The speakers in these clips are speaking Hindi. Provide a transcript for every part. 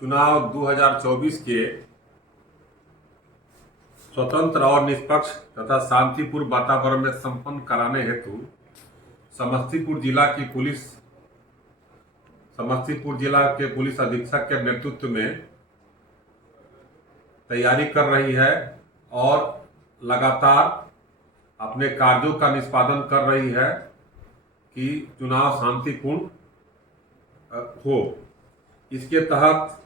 चुनाव 2024 के स्वतंत्र और निष्पक्ष तथा शांतिपूर्ण वातावरण में संपन्न कराने हेतु समस्तीपुर जिला के पुलिस अधीक्षक के नेतृत्व में तैयारी कर रही है और लगातार अपने कार्यों का निष्पादन कर रही है कि चुनाव शांतिपूर्ण हो। इसके तहत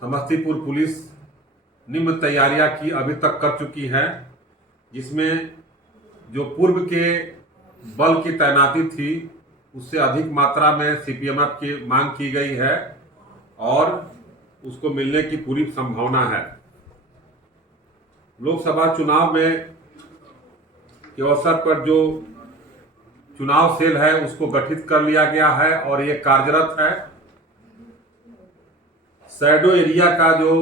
समस्तीपुर पुलिस निम्न तैयारियां की अभी तक कर चुकी है, जिसमें जो पूर्व के बल की तैनाती थी उससे अधिक मात्रा में सीपीएमएफ की मांग की गई है और उसको मिलने की पूरी संभावना है। लोकसभा चुनाव में के अवसर पर जो चुनाव सेल है उसको गठित कर लिया गया है और ये कार्यरत है। शैडो एरिया का जो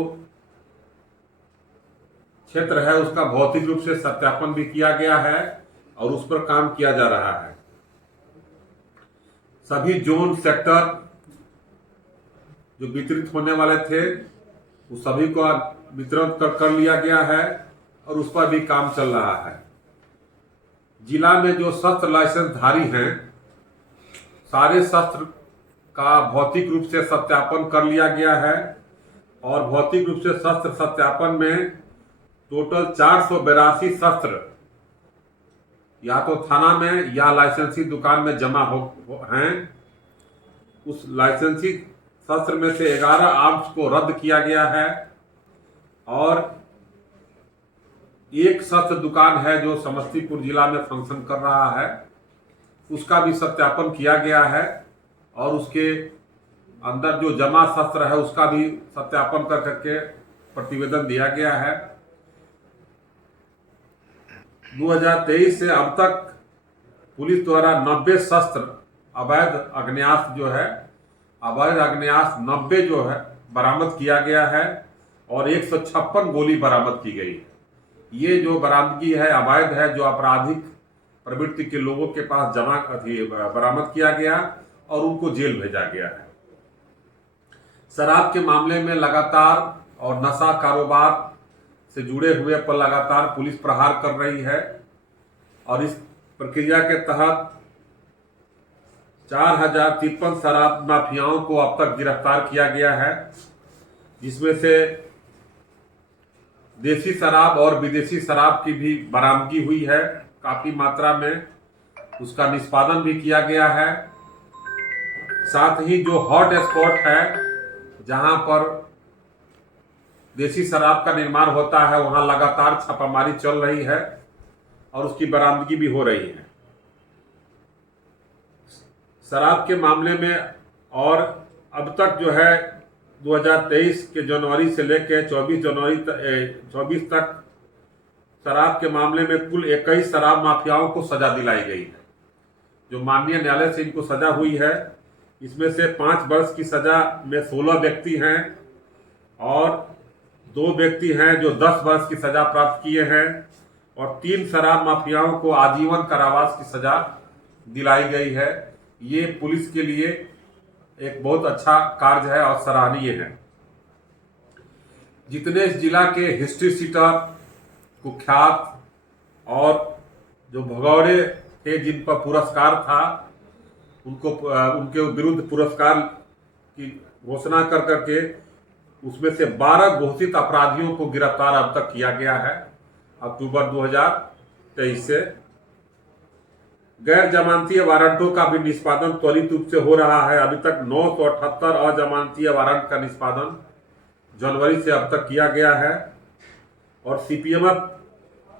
क्षेत्र है उसका भौतिक रूप से सत्यापन भी किया गया है और उस पर काम किया जा रहा है। सभी जोन सेक्टर जो वितरित होने वाले थे उस सभी को वितरण कर लिया गया है और उस पर भी काम चल रहा है। जिला में जो शस्त्र लाइसेंस धारी हैं सारे शस्त्र का भौतिक रूप से सत्यापन कर लिया गया है और भौतिक रूप से शस्त्र सत्यापन में टोटल 482 शस्त्र या तो थाना में या लाइसेंसी दुकान में जमा हैं। उस लाइसेंसी शस्त्र में से 11 आर्म्स को रद्द किया गया है और एक शस्त्र दुकान है जो समस्तीपुर जिला में फंक्शन कर रहा है, उसका भी सत्यापन किया गया है और उसके अंदर जो जमा शस्त्र है उसका भी सत्यापन करके प्रतिवेदन दिया गया है। 2023 से अब तक पुलिस द्वारा 90 शस्त्र अवैध अग्नेयास्त्र 90 जो है बरामद किया गया है और 156 गोली बरामद की गई है। ये जो बरामदगी है अवैध है, जो आपराधिक प्रवृत्ति के लोगों के पास बरामद किया गया और उनको जेल भेजा गया है। शराब के मामले में लगातार और नशा कारोबार से जुड़े हुए पर लगातार पुलिस प्रहार कर रही है और इस प्रक्रिया के तहत 4053 शराब माफियाओं को अब तक गिरफ्तार किया गया है, जिसमें से देसी शराब और विदेशी शराब की भी बरामदगी हुई है काफी मात्रा में, उसका निष्पादन भी किया गया है। साथ ही जो हॉट स्पॉट है जहां पर देसी शराब का निर्माण होता है वहां लगातार छापामारी चल रही है और उसकी बरामदगी भी हो रही है। शराब के मामले में और अब तक जो है 2023 के जनवरी से लेकर 24 तक शराब के मामले में कुल 21 शराब माफियाओं को सजा दिलाई गई है। जो माननीय न्यायालय से इनको सजा हुई है इसमें से 5 वर्ष की सजा में 16 व्यक्ति हैं और 2 व्यक्ति हैं जो 10 वर्ष की सजा प्राप्त किए हैं और 3 शराब माफियाओं को आजीवन कारावास की सजा दिलाई गई है। ये पुलिस के लिए एक बहुत अच्छा कार्य है और सराहनीय है। जितने इस जिला के हिस्ट्री सीटर कुख्यात और जो भगौड़े थे जिन पर पुरस्कार था उनके विरुद्ध पुरस्कार की घोषणा कर करके उसमें से 12 घोषित अपराधियों को गिरफ्तार अब तक किया गया है। अक्टूबर 2023 से गैर जमानतीय वारंटों का भी निष्पादन त्वरित रूप से हो रहा है। अभी तक 978 अजमानतीय वारंट का निष्पादन जनवरी से अब तक किया गया है और सीपीएमएफ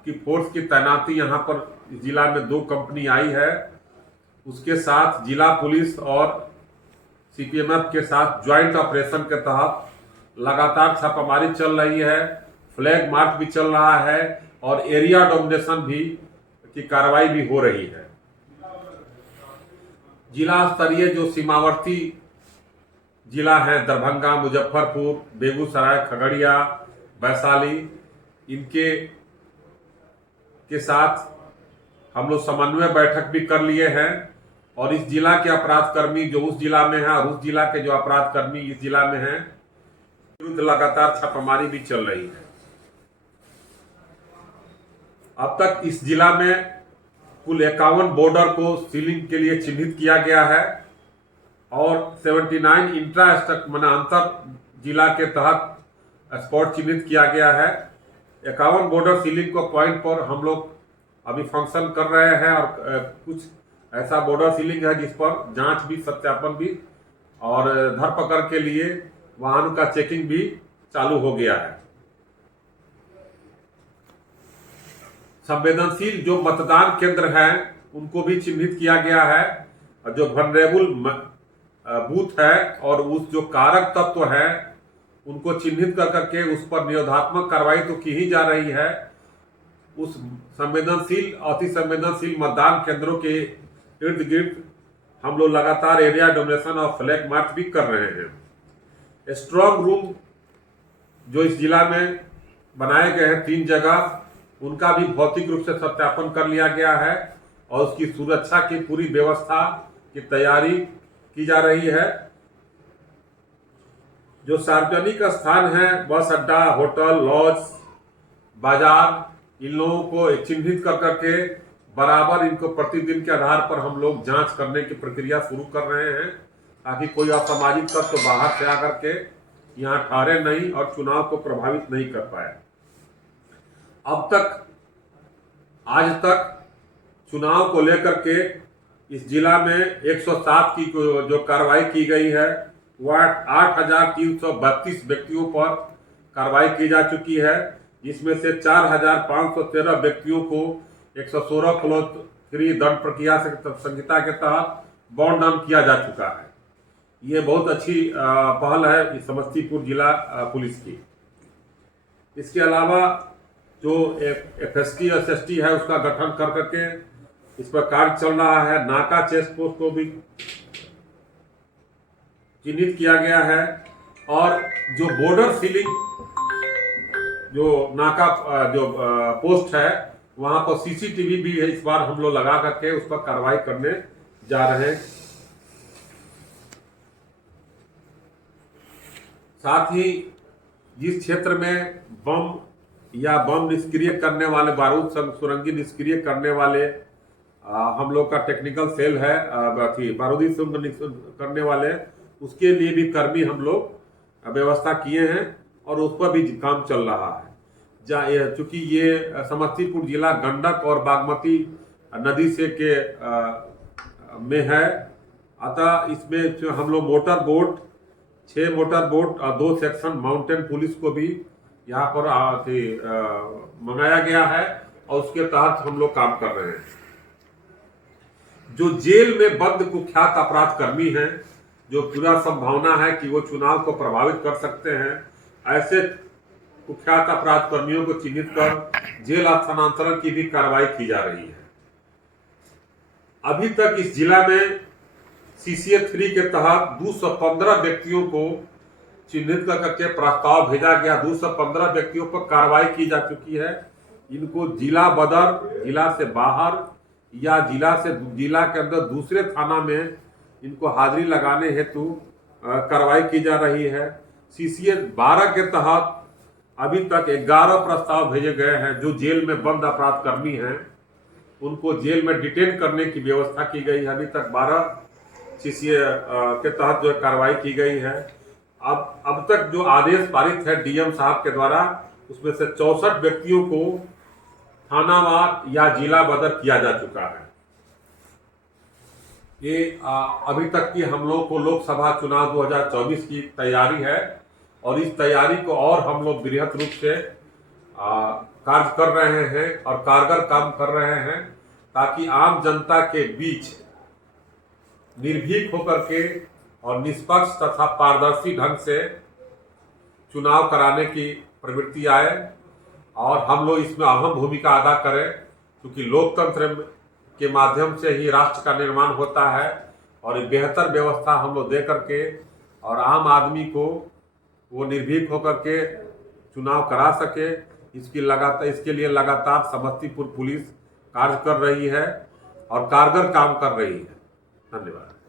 की फोर्स की तैनाती यहाँ पर जिला में 2 कंपनी आई है। उसके साथ जिला पुलिस और सीपीएमएफ के साथ ज्वाइंट ऑपरेशन के तहत लगातार छापामारी चल रही है, फ्लैग मार्च भी चल रहा है और एरिया डोमिनेशन भी की कार्रवाई भी हो रही है। जिला स्तरीय जो सीमावर्ती जिला है दरभंगा, मुजफ्फरपुर, बेगूसराय, खगड़िया, वैशाली, इनके साथ हम लोग समन्वय बैठक भी कर लिए हैं और इस जिला के अपराध कर्मी जो उस जिला में है और उस जिला के जो अपराध कर्मी इस जिला में हैं, विरुद्ध लगातार छापामारी भी चल रही है। अब तक इस जिला में कुल 51 बॉर्डर को सीलिंग के लिए चिन्हित किया गया है और 79 इंट्रा स्टक अंतर जिला के तहत स्पॉट चिन्हित किया गया है। 51 बॉर्डर सीलिंग को पॉइंट पर हम लोग अभी फंक्शन कर रहे हैं और कुछ ऐसा बॉर्डर सीलिंग है जिस पर जांच भी, सत्यापन भी और धरपकड़ के लिए वाहनों का चेकिंग भी चालू हो गया है। संवेदनशील जो मतदान केंद्र हैं उनको भी चिन्हित किया गया है और जो वनरेबल बूथ है और उस जो कारक तत्व है उनको चिन्हित कर करके उस पर निरोधात्मक कार्रवाई तो की ही जा रही है। उस संवेदनशील, अति संवेदनशील मतदान केंद्रों के इर्द गिर्द हम लोग लगातार एरिया डोमिनेशन और फ्लैग मार्च भी कर रहे हैं। स्ट्रांग रूम जो इस जिला में बनाए गए हैं 3 जगह, उनका भी भौतिक रूप से सत्यापन कर लिया गया है और उसकी सुरक्षा की पूरी व्यवस्था की तैयारी की जा रही है। जो सार्वजनिक स्थान है, बस अड्डा, होटल, लॉज, बाजार, इन लोगों को चिन्हित कर करके बराबर इनको प्रतिदिन के आधार पर हम लोग जांच करने की प्रक्रिया शुरू कर रहे हैं ताकि कोई असामाजिक तत्व तो बाहर से आकर के यहाँ ठहरे नहीं और चुनाव को प्रभावित नहीं कर पाए। अब तक, आज तक चुनाव को लेकर के इस जिला में 107 की जो कार्रवाई की गई है वह 8,332 व्यक्तियों पर कार्रवाई की जा चुकी है, जिसमें से 4,513 व्यक्तियों को 116 फ्लो 3 दंड प्रक्रिया संहिता के तहत बॉन्ड डाउन किया जा चुका है। ये बहुत अच्छी पहल है इस समस्तीपुर जिला पुलिस की। इसके अलावा जो FST और SST है उसका गठन कर करके इस पर कार्य चल रहा है। नाका चेक पोस्ट को भी चिन्हित किया गया है और जो बॉर्डर सीलिंग जो नाका जो पोस्ट है वहां पर CCTV भी है, इस बार हम लोग लगा करके उस पर कार्रवाई करने जा रहे हैं। साथ ही जिस क्षेत्र में बम या बम निष्क्रिय करने वाले, बारूद सुरंगी निष्क्रिय करने वाले हम लोग का टेक्निकल सेल है, बारूदी सुरंग करने वाले, उसके लिए भी कर्मी हम लोग व्यवस्था किए हैं और उस पर भी काम चल रहा है। चूंकि ये समस्तीपुर जिला गंडक और बागमती नदी से के में है, अतः इसमें हम लोग मोटर बोट, 6 मोटर बोट और 2 सेक्शन माउंटेन पुलिस को भी यहाँ पर मंगाया गया है और उसके तहत हम लोग काम कर रहे हैं। जो जेल में बंद कुख्यात अपराध कर्मी हैं, जो पूरा संभावना है कि वो चुनाव को प्रभावित कर सकते हैं, ऐसे कुख्यात अपराध कर्मियों को चिन्हित कर जेल स्थानांतरण की भी कार्रवाई की जा रही है। अभी तक इस जिला में CCA 3 के तहत 215 व्यक्तियों को चिन्हित करके प्रस्ताव भेजा गया। 215 व्यक्तियों पर कार्रवाई की जा चुकी है। इनको जिला बदर, जिला से बाहर या जिला के अंदर दूसरे थाना में इनको हाजिरी लगाने हेतु कार्रवाई की जा रही है। CCA 12 के तहत अभी तक 11 प्रस्ताव भेजे गए हैं। जो जेल में बंद अपराध कर्मी हैं उनको जेल में डिटेन करने की व्यवस्था की गई है। अभी तक 12 CCA के तहत जो कार्रवाई की गई है। अब तक जो आदेश पारित है DM साहब के द्वारा, उसमें से 64 व्यक्तियों को थानावार या जिला बदर किया जा चुका है। ये अभी तक की हम लोग को लोकसभा चुनाव 2024 की तैयारी है और इस तैयारी को और हम लोग बृहत रूप से कार्य कर रहे हैं और कारगर काम कर रहे हैं ताकि आम जनता के बीच निर्भीक होकर के और निष्पक्ष तथा पारदर्शी ढंग से चुनाव कराने की प्रवृत्ति आए और हम लोग इसमें अहम भूमिका अदा करें, क्योंकि लोकतंत्र के माध्यम से ही राष्ट्र का निर्माण होता है और एक बेहतर व्यवस्था हम लोग दे करके और आम आदमी को वो निर्भीक होकर के चुनाव करा सके, इसके लिए लगातार समस्तीपुर पुलिस कार्य कर रही है और कारगर काम कर रही है। धन्यवाद।